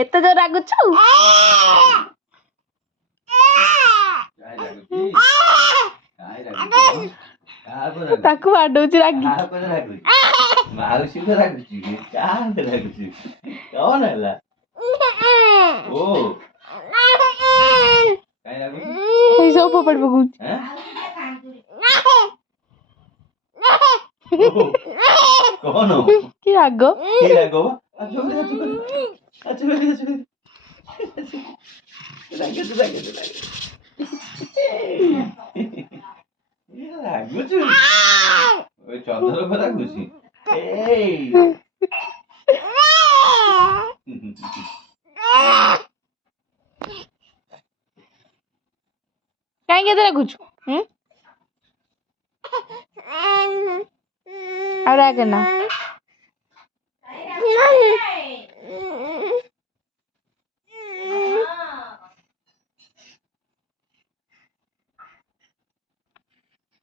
ଏତେ ଜୋର ରାଗୁଛୁ? ତାକୁ ବାଡଉଛି ରାଗି। ମାଉସୀ ତ ରାଗୁଛି, କାହା ରାଗୁଛି? କଣ ହେଲା? ଓ କାଇଁ ରାଗୁଛି? ଏଇ ସବୁ ଫୋପାଡ଼ି ପକଉଛି। କଣ କି ରାଗ? କି ରାଗ? ରାଗୁଛୁ? ওই চন্দর উপর রাগুছি। এই କାହିଁକି ଏତେ ରାଗୁଛୁ? ଆଉ ରାଗେ ନା।